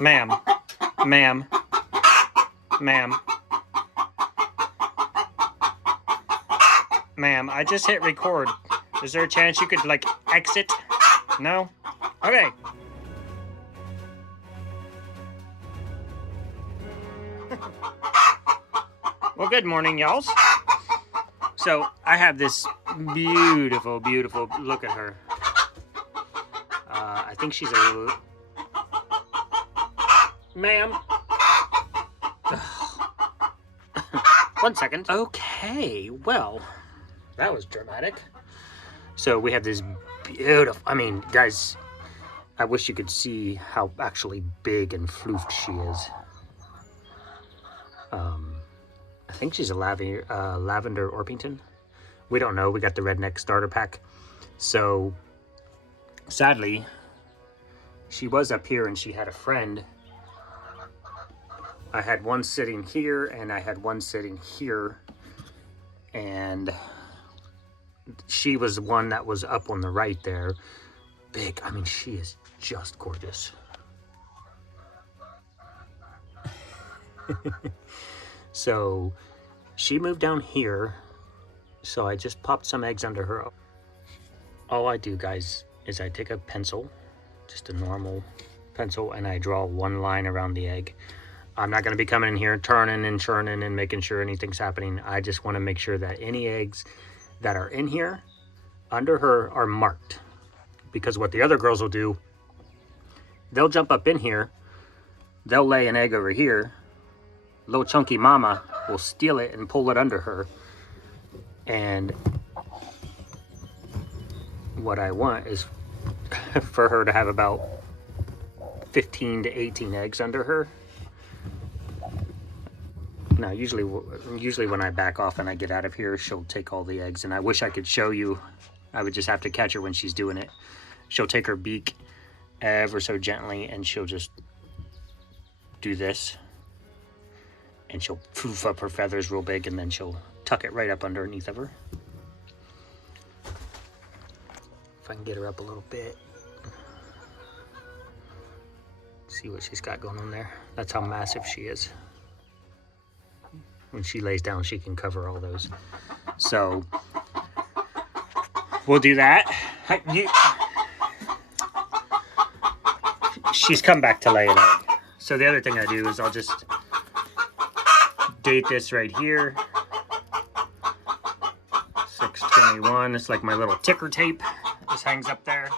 Ma'am. Ma'am. Ma'am. Ma'am, I just hit record. Is there a chance you could, like, exit? No? Okay. Well, good morning, y'alls. So, I have this beautiful, beautiful, look at her. I think she's a... Ma'am. 1 second. Okay, well, that was dramatic. So we have this beautiful, I mean, guys, I wish you could see how actually big and floofed she is. I think she's a lavender Orpington. We don't know. We got the redneck starter pack. So sadly, she was up here and she had a friend. I had one sitting here and I had one sitting here. And she was the one that was up on the right there. Big. I mean, she is just gorgeous. So she moved down here. So I just popped some eggs under her. All I do, guys, is I take a pencil, just a normal pencil, and I draw one line around the egg. I'm not going to be coming in here turning and churning and making sure anything's happening. I just want to make sure that any eggs that are in here under her are marked. Because what the other girls will do, they'll jump up in here, they'll lay an egg over here, little chunky mama will steal it and pull it under her. And what I want is for her to have about 15 to 18 eggs under her. Now, usually when I back off and I get out of here, she'll take all the eggs. And I wish I could show you. I would just have to catch her when she's doing it. She'll take her beak ever so gently and she'll just do this. And she'll poof up her feathers real big and then she'll tuck it right up underneath of her. If I can get her up a little bit. See what she's got going on there. That's how massive she is. When she lays down, she can cover all those. So we'll do that. She's come back to lay an egg. So the other thing I do is I'll just date this right here. 6/21. It's like my little ticker tape. It just hangs up there.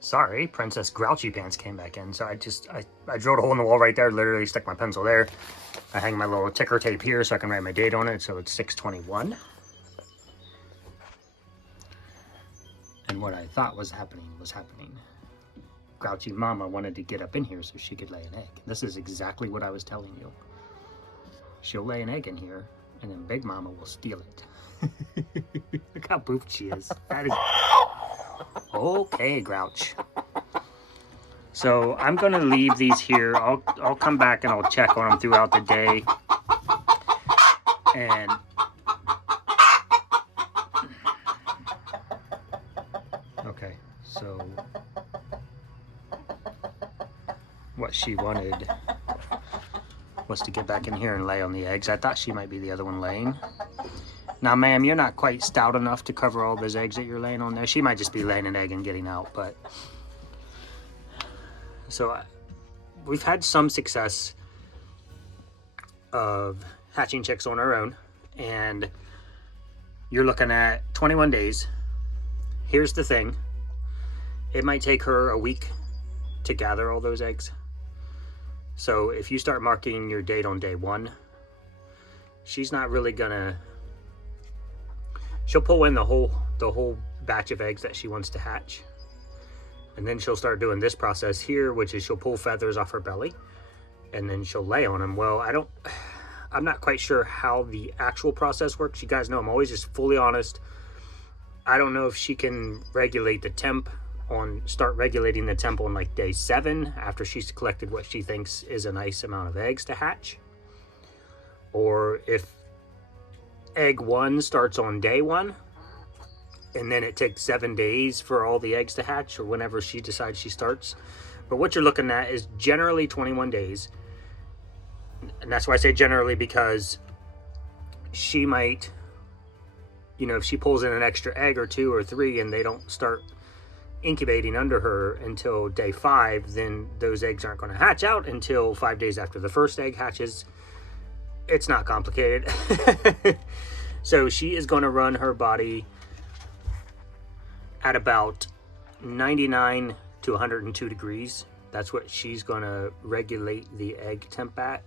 Sorry, Princess Grouchy Pants came back in. So I drilled a hole in the wall right there. Literally stuck my pencil there. I hang my little ticker tape here so I can write my date on it. So it's 6/21. And what I thought was happening was happening. Grouchy Mama wanted to get up in here so she could lay an egg. This is exactly what I was telling you. She'll lay an egg in here, and then Big Mama will steal it. Look how boofed she is. That is... Okay, Grouch. So I'm gonna leave these here. I'll come back and I'll check on them throughout the day. And okay, so what she wanted was to get back in here and lay on the eggs. I thought she might be the other one laying. Now, ma'am, you're not quite stout enough to cover all those eggs that you're laying on there. She might just be laying an egg and getting out, but... So, we've had some success of hatching chicks on our own, and you're looking at 21 days. Here's the thing. It might take her a week to gather all those eggs. So, if you start marking your date on day 1, she's not really gonna... She'll pull in the whole batch of eggs that she wants to hatch. And then she'll start doing this process here, which is she'll pull feathers off her belly. And then she'll lay on them. Well, I'm not quite sure how the actual process works. You guys know I'm always just fully honest. I don't know if she can regulate the temp start regulating the temp on like day 7 after she's collected what she thinks is a nice amount of eggs to hatch. Or if egg 1 starts on day 1 and then it takes 7 days for all the eggs to hatch, or whenever she decides she starts. But what you're looking at is generally 21 days. And that's why I say generally, because she might, you know, if she pulls in an extra egg or 2 or 3 and they don't start incubating under her until day 5, then those eggs aren't going to hatch out until 5 days after the first egg hatches. It's not complicated. So she is going to run her body at about 99 to 102 degrees. That's what she's going to regulate the egg temp at.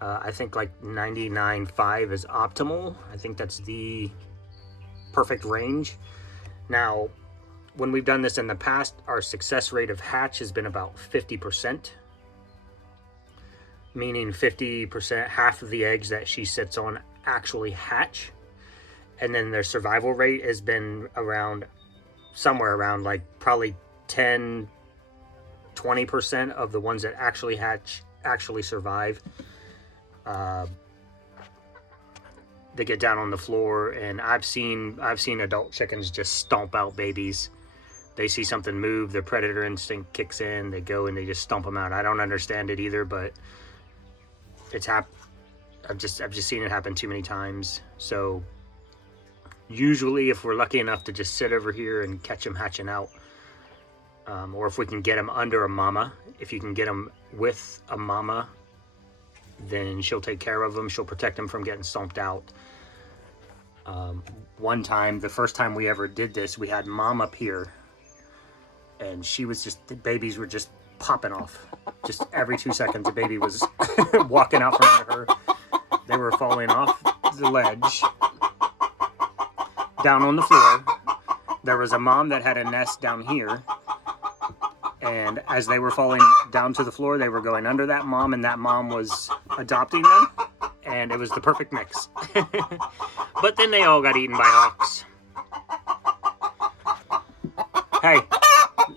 I think like 99.5 is optimal. I think that's the perfect range. Now, when we've done this in the past, our success rate of hatch has been about 50%, meaning 50%, half of the eggs that she sits on actually hatch. And then their survival rate has been around, somewhere around like probably 10-20% of the ones that actually hatch actually survive. They get down on the floor, and I've seen adult chickens just stomp out babies. They see something move, their predator instinct kicks in, they go and they just stomp them out. I don't understand it either, but it's I've just seen it happen too many times. So usually, if we're lucky enough to just sit over here and catch them hatching out, or if we can get them under a mama, if you can get them with a mama, then she'll take care of them. She'll protect them from getting stomped out. One time, the first time we ever did this, we had mom up here, and she was just, the babies were just popping off. Just every 2 seconds, a baby was walking out from under her. They were falling off the ledge down on the floor. There was a mom that had a nest down here, and as they were falling down to the floor, they were going under that mom, and that mom was adopting them, and it was the perfect mix. But then they all got eaten by hawks. Hey,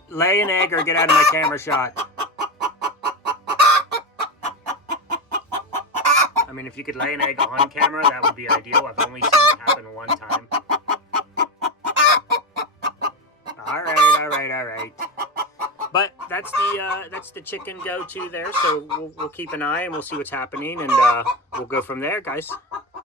lay an egg or get out of my camera shot. I mean, if you could lay an egg on camera, that would be ideal. I've only seen it happen one time. All right. But that's the chicken go-to there. So we'll keep an eye and we'll see what's happening, and we'll go from there, guys.